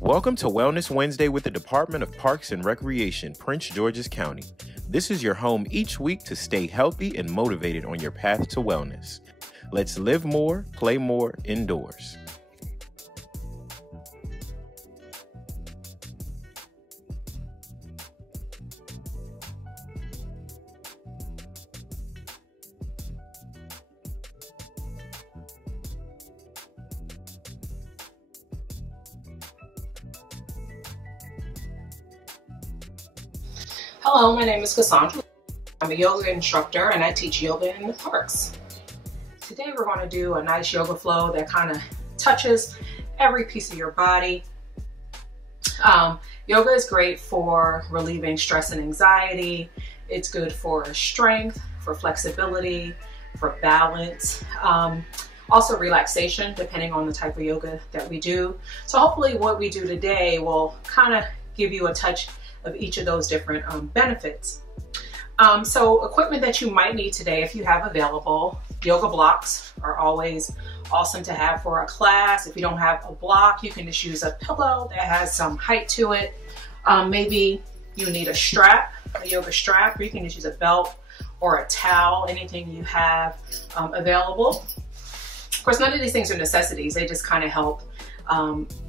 Welcome to Wellness Wednesday with the Department of Parks and Recreation, Prince George's County. This is your home each week to stay healthy and motivated on your path to wellness. Let's live more, play more indoors. Hello, my name is Cassandra. I'm a yoga instructor and I teach yoga in the parks. Today we're going to do a nice yoga flow that kind of touches every piece of your body. Yoga is great for relieving stress and anxiety. It's good for strength, for flexibility, for balance. Also relaxation, depending on the type of yoga that we do. So hopefully what we do today will kind of give you a touch of each of those different benefits. So equipment that you might need today, if you have available, yoga blocks are always awesome to have for a class. If you don't have a block, you can just use a pillow that has some height to it. Maybe you need a strap, a yoga strap, or you can just use a belt or a towel, anything you have available. Of course, none of these things are necessities. They just kind of help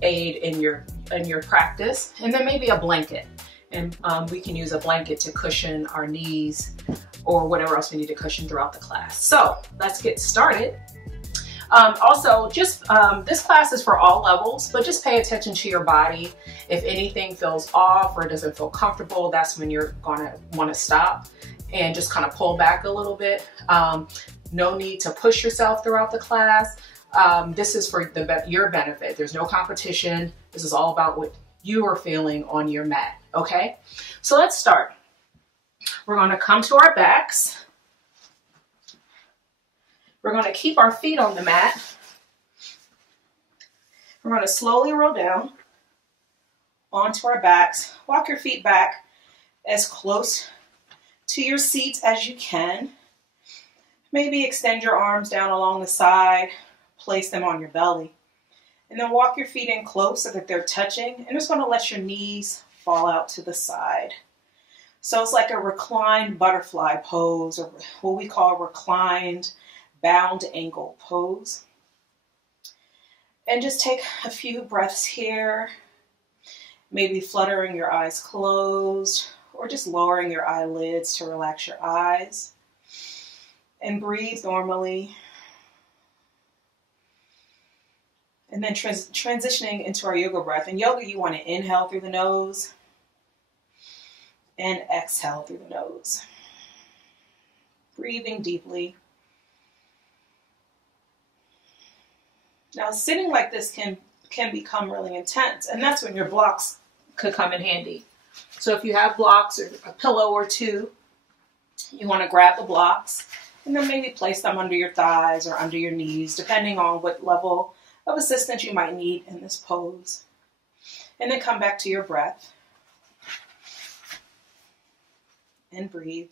aid in your practice. And then maybe a blanket. And we can use a blanket to cushion our knees or whatever else we need to cushion throughout the class. So let's get started. Also, this class is for all levels, but just pay attention to your body. If anything feels off or doesn't feel comfortable, that's when you're gonna wanna stop and just kind of pull back a little bit. No need to push yourself throughout the class. This is for your benefit. There's no competition. This is all about what you are feeling on your mat. Okay, so let's start. We're going to come to our backs. We're going to keep our feet on the mat. We're going to slowly roll down onto our backs. Walk your feet back as close to your seat as you can. Maybe extend your arms down along the side, place them on your belly, and then walk your feet in close so that they're touching, and just going to let your knees fall out to the side. So it's like a reclined butterfly pose, or what we call reclined bound ankle pose. And just take a few breaths here, maybe fluttering your eyes closed, or just lowering your eyelids to relax your eyes. And breathe normally. And then transitioning into our yoga breath. In yoga, you want to inhale through the nose and exhale through the nose. Breathing deeply. Now, sitting like this can become really intense, and that's when your blocks could come in handy. So if you have blocks or a pillow or two, you want to grab the blocks and then maybe place them under your thighs or under your knees, depending on what level of assistance you might need in this pose. And then come back to your breath and breathe.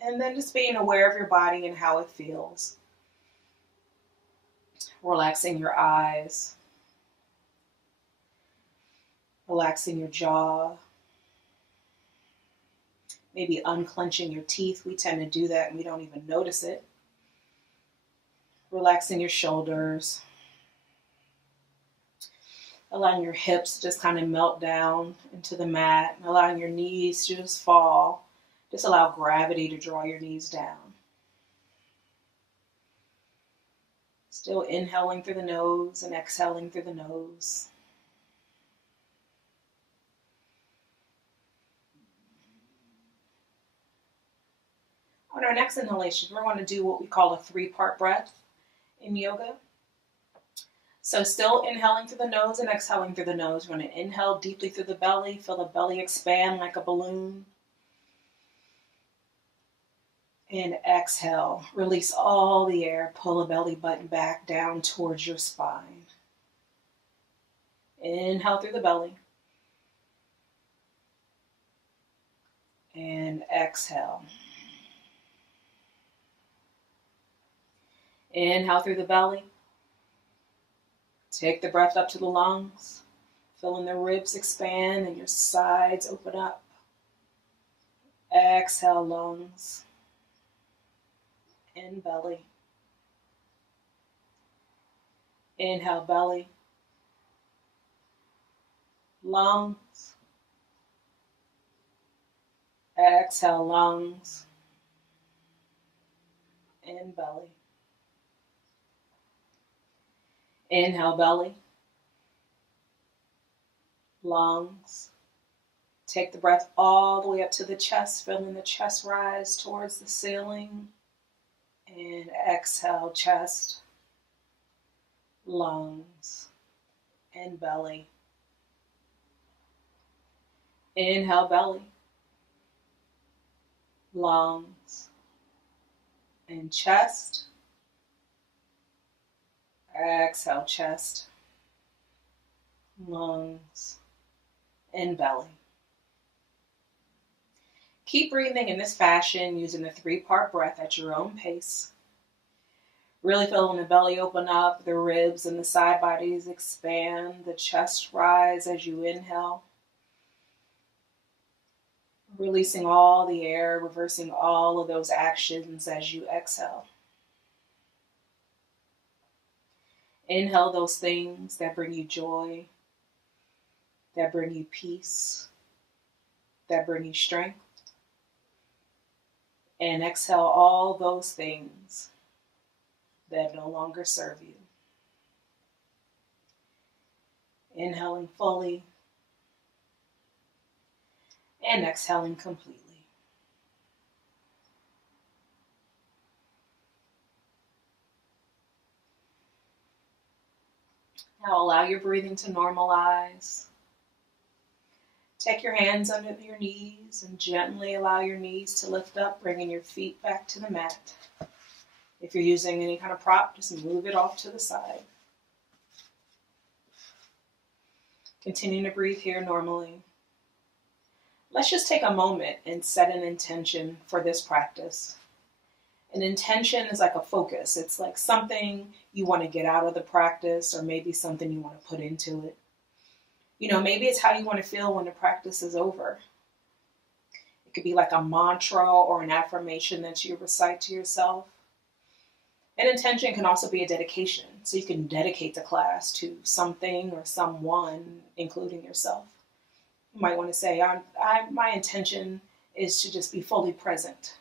And then just being aware of your body and how it feels. Relaxing your eyes, relaxing your jaw. Maybe unclenching your teeth. We tend to do that and we don't even notice it. Relaxing your shoulders. Allowing your hips to just kind of melt down into the mat. Allowing your knees to just fall. Just allow gravity to draw your knees down. Still inhaling through the nose and exhaling through the nose. On our next inhalation, we're going to do what we call a 3-part breath in yoga. So still inhaling through the nose and exhaling through the nose. We're going to inhale deeply through the belly. Feel the belly expand like a balloon. And exhale. Release all the air. Pull the belly button back down towards your spine. Inhale through the belly. And exhale. Inhale through the belly. Take the breath up to the lungs. Feeling the ribs expand and your sides open up. Exhale, lungs. In belly. Inhale, belly. Lungs. Exhale, lungs. In belly. Inhale, belly. Lungs. Take the breath all the way up to the chest, feeling the chest rise towards the ceiling. And exhale, chest, lungs, and belly. Inhale, belly, lungs, and chest. Exhale, chest, lungs, and belly. Keep breathing in this fashion using the 3-part breath at your own pace. Really feeling the belly open up, the ribs and the side bodies expand, the chest rise as you inhale. Releasing all the air, reversing all of those actions as you exhale. Inhale those things that bring you joy, that bring you peace, that bring you strength. And exhale all those things that no longer serve you. Inhaling fully and exhaling completely. Now allow your breathing to normalize. Take your hands under your knees and gently allow your knees to lift up, bringing your feet back to the mat. If you're using any kind of prop, just move it off to the side. Continuing to breathe here normally. Let's just take a moment and set an intention for this practice. An intention is like a focus. It's like something you want to get out of the practice, or maybe something you want to put into it. You know, maybe it's how you want to feel when the practice is over. It could be like a mantra or an affirmation that you recite to yourself. An intention can also be a dedication. So you can dedicate the class to something or someone, including yourself. You might want to say, my intention is to just be fully present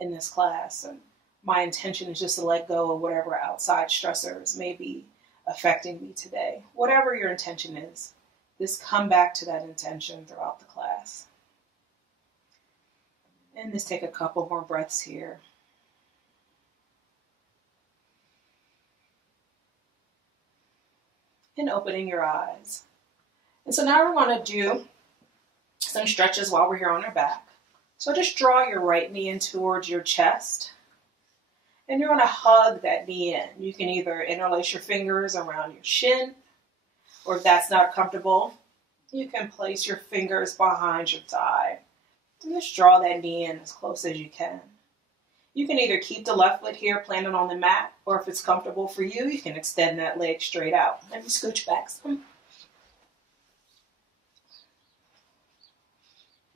in this class. And my intention is just to let go of whatever outside stressors may be affecting me today. Whatever your intention is, just come back to that intention throughout the class. And just take a couple more breaths here. And opening your eyes. And so now we're going to do some stretches while we're here on our back. So just draw your right knee in towards your chest. And you're going to hug that knee in. You can either interlace your fingers around your shin, or if that's not comfortable, you can place your fingers behind your thigh. And just draw that knee in as close as you can. You can either keep the left foot here planted on the mat, or if it's comfortable for you, you can extend that leg straight out. Let me scooch back some.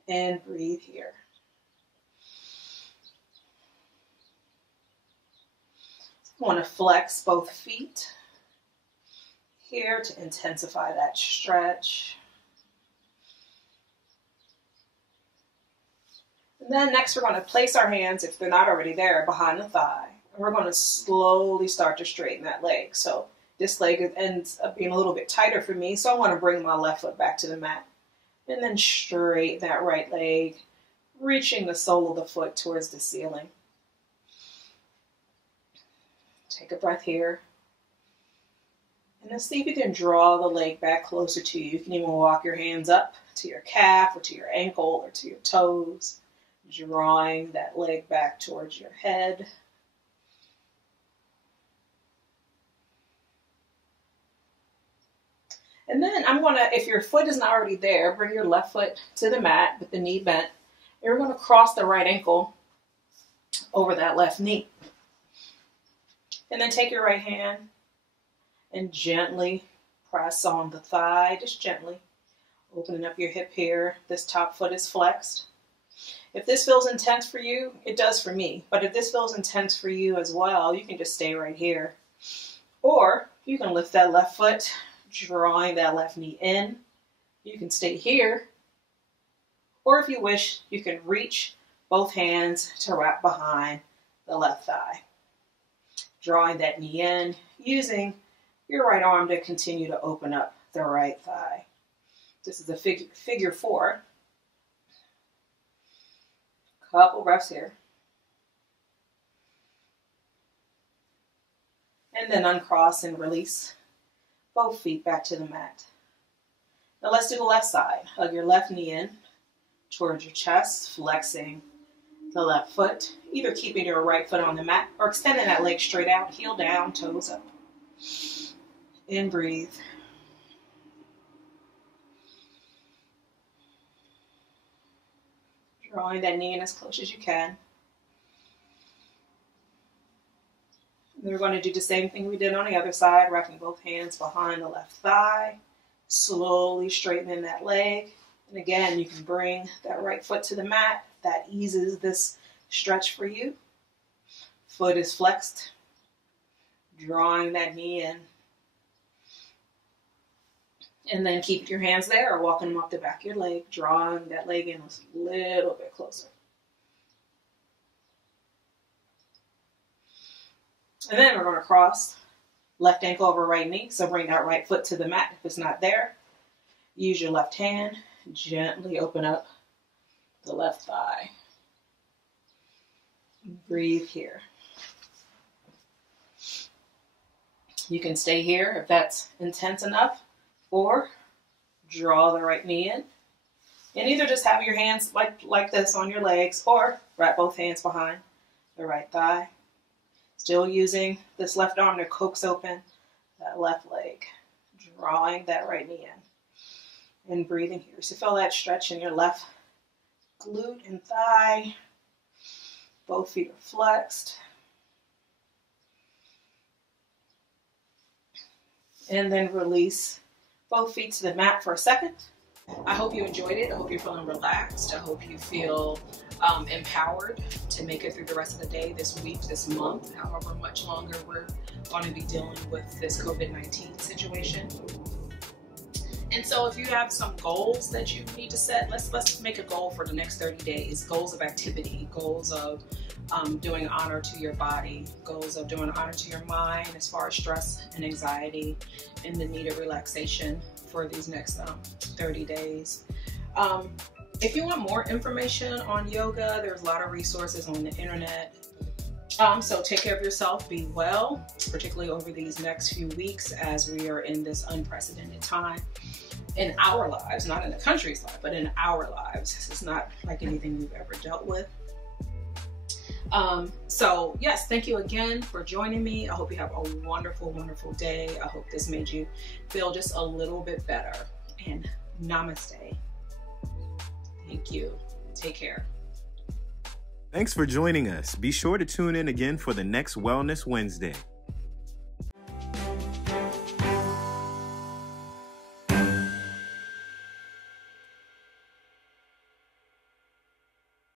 And breathe here. You want to flex both feet here to intensify that stretch. And then next we're going to place our hands, if they're not already there, behind the thigh. And we're going to slowly start to straighten that leg. So this leg ends up being a little bit tighter for me, so I want to bring my left foot back to the mat. And then straighten that right leg, reaching the sole of the foot towards the ceiling. Take a breath here. And then see if you can draw the leg back closer to you. You can even walk your hands up to your calf or to your ankle or to your toes, drawing that leg back towards your head. And then I'm going to, if your foot is not already there, bring your left foot to the mat with the knee bent. And you're going to cross the right ankle over that left knee. And then take your right hand and gently press on the thigh, just gently. Opening up your hip here. This top foot is flexed. If this feels intense for you, it does for me. But if this feels intense for you as well, you can just stay right here. Or you can lift that left foot, drawing that left knee in. You can stay here. Or if you wish, you can reach both hands to wrap behind the left thigh. Drawing that knee in, using your right arm to continue to open up the right thigh. This is a figure 4. Couple breaths here. And then uncross and release both feet back to the mat. Now let's do the left side. Hug your left knee in towards your chest, flexing the left foot, either keeping your right foot on the mat or extending that leg straight out, heel down, toes up. And breathe. Drawing that knee in as close as you can. And we're going to do the same thing we did on the other side, wrapping both hands behind the left thigh, slowly straightening that leg. And again, you can bring that right foot to the mat. That eases this stretch for you. Foot is flexed, drawing that knee in. And then keep your hands there or walking them up the back of your leg, drawing that leg in a little bit closer. And then we're going to cross left ankle over right knee. So bring that right foot to the mat if it's not there. Use your left hand. Gently open up the left thigh. Breathe here. You can stay here if that's intense enough. Or draw the right knee in. And either just have your hands like this on your legs or wrap both hands behind the right thigh. Still using this left arm to coax open that left leg. Drawing that right knee in. And breathing here. So feel that stretch in your left glute and thigh. Both feet are flexed. And then release both feet to the mat for a second. I hope you enjoyed it. I hope you're feeling relaxed. I hope you feel empowered to make it through the rest of the day, this week, this month, however much longer we're going to be dealing with this COVID-19 situation. And so if you have some goals that you need to set, let's make a goal for the next 30 days. Goals of activity, goals of doing honor to your body, goals of doing honor to your mind as far as stress and anxiety and the needed relaxation for these next 30 days. If you want more information on yoga, there's a lot of resources on the internet. So take care of yourself, be well, particularly over these next few weeks as we are in this unprecedented time in our lives, not in the country's life, but in our lives. It's not like anything we've ever dealt with. So yes, thank you again for joining me. I hope you have a wonderful, wonderful day. I hope this made you feel just a little bit better. And namaste. Thank you. Take care. Thanks for joining us. Be sure to tune in again for the next Wellness Wednesday.